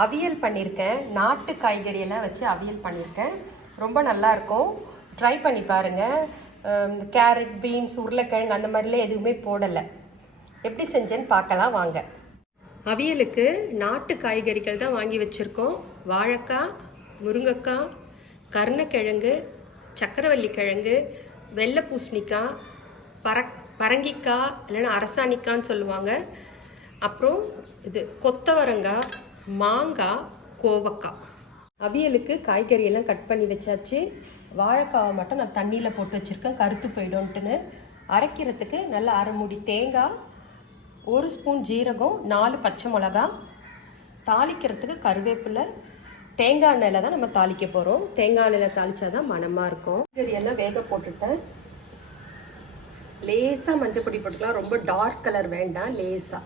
அவியல் பண்ணியிருக்கேன் நாட்டு காய்கறியெல்லாம் வச்சு அவியல் பண்ணியிருக்கேன் ரொம்ப நல்லாயிருக்கும் ட்ரை பண்ணி பாருங்கள் கேரட் பீன்ஸ் உருளைக்கிழங்கு அந்த மாதிரிலாம் எதுவுமே போடலை. எப்படி செஞ்சேன்னு பார்க்கலாம் வாங்க. அவியலுக்கு நாட்டு காய்கறிகள் தான் வாங்கி வச்சுருக்கோம். வாழைக்காய் முருங்கைக்காய் கருணக்கிழங்கு சக்கரவள்ளி கிழங்கு வெள்ளை பூசணிக்காய் பர பரங்கிக்காய் இல்லைன்னா அரசாணிக்கான்னு சொல்லுவாங்க. அப்புறம் இது கொத்தவரங்காய் மாங்காய் கோவக்காய். அவியலுக்கு காய்கறி எல்லாம் கட் பண்ணி வச்சாச்சு. வாழைக்காவை மட்டும் நான் தண்ணியில் போட்டு வச்சுருக்கேன். கருத்து போயிடும்ட்டுன்னு. அரைக்கிறதுக்கு நல்ல அரை மூடி தேங்காய் ஒரு ஸ்பூன் ஜீரகம் நாலு பச்சை மிளகா. தாளிக்கிறதுக்கு கருவேப்பிலை. தேங்காய் எண்ணெயில் தான் நம்ம தாளிக்க போகிறோம் தேங்காய் எண்ணெயில் தாளித்தா தான் மணமாக இருக்கும். காய்கறி எல்லாம் வேக போட்டுட்டேன். லேசாக மஞ்சள் பொடி போட்டுக்கலாம். ரொம்ப டார்க் கலர் வேண்டாம். லேசாக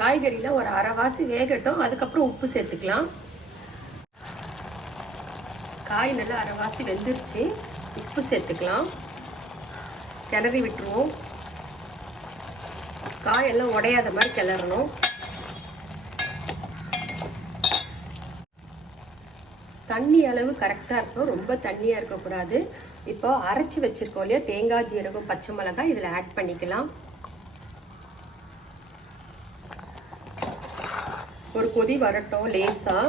காய்கறியில் ஒரு அரைவாசி வேகட்டும் அதுக்கப்புறம் உப்பு சேர்த்துக்கலாம். காய் நல்லா அரைவாசி வெந்துருச்சு. உப்பு சேர்த்துக்கலாம். கிளறி விட்டுருவோம். காயெல்லாம் உடையாத மாதிரி கிளறணும். தண்ணி அளவு கரெக்டாக இருக்கணும். ரொம்ப தண்ணியாக இருக்கக்கூடாது. இப்போ அரைச்சி வச்சிருக்கோம் இல்லையா? தேங்காய் ஜீரகம் பச்சை மிளகாய் இதில் ஆட் பண்ணிக்கலாம். ஒரு கொதி வரட்டும் லேசாக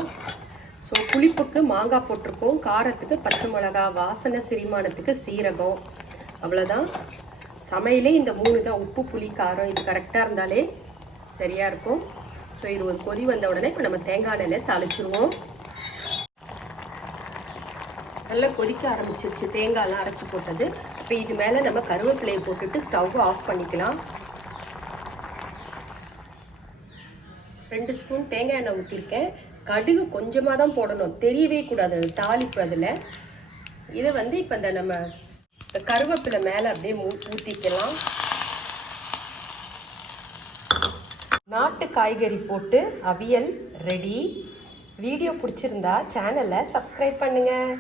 ஸோ புளிப்புக்கு மாங்காய் போட்டிருக்கோம். காரத்துக்கு பச்சை மிளகா வாசனை செரிமானத்துக்கு சீரகம். அவ்வளோதான் சமையலே இந்த மூணு தான். உப்பு புளி காரம். இது கரெக்டாக இருந்தாலே சரியாக இருக்கும். ஸோ இது ஒரு கொதி வந்த உடனே இப்போ நம்ம தேங்காய் எண்ணெயில் தாளிச்சிருவோம். நல்லா கொதிக்க ஆரம்பிச்சிருச்சு. தேங்காய்லாம் அரைச்சி போட்டது. இப்போ இது மேலே நம்ம கருவேப்பிலையை போட்டுட்டு ஸ்டவ் ஆஃப் பண்ணிக்கலாம். ரெண்டு ஸ்பூன் தேங்காய் எண்ணெய் ஊற்றிருக்கேன் கடுகு கொஞ்சமாக தான் போடணும். தெரியவே கூடாது. அது தாளிப்பு அதில். இதை வந்து இப்போ இந்த நம்ம இந்த கருவேப்பிலை மேலே அப்படியே ஊ ஊற்றிக்கலாம் நாட்டு காய்கறி போட்டு அவியல் ரெடி. வீடியோ பிடிச்சிருந்தா சேனலை சப்ஸ்கிரைப் பண்ணுங்கள்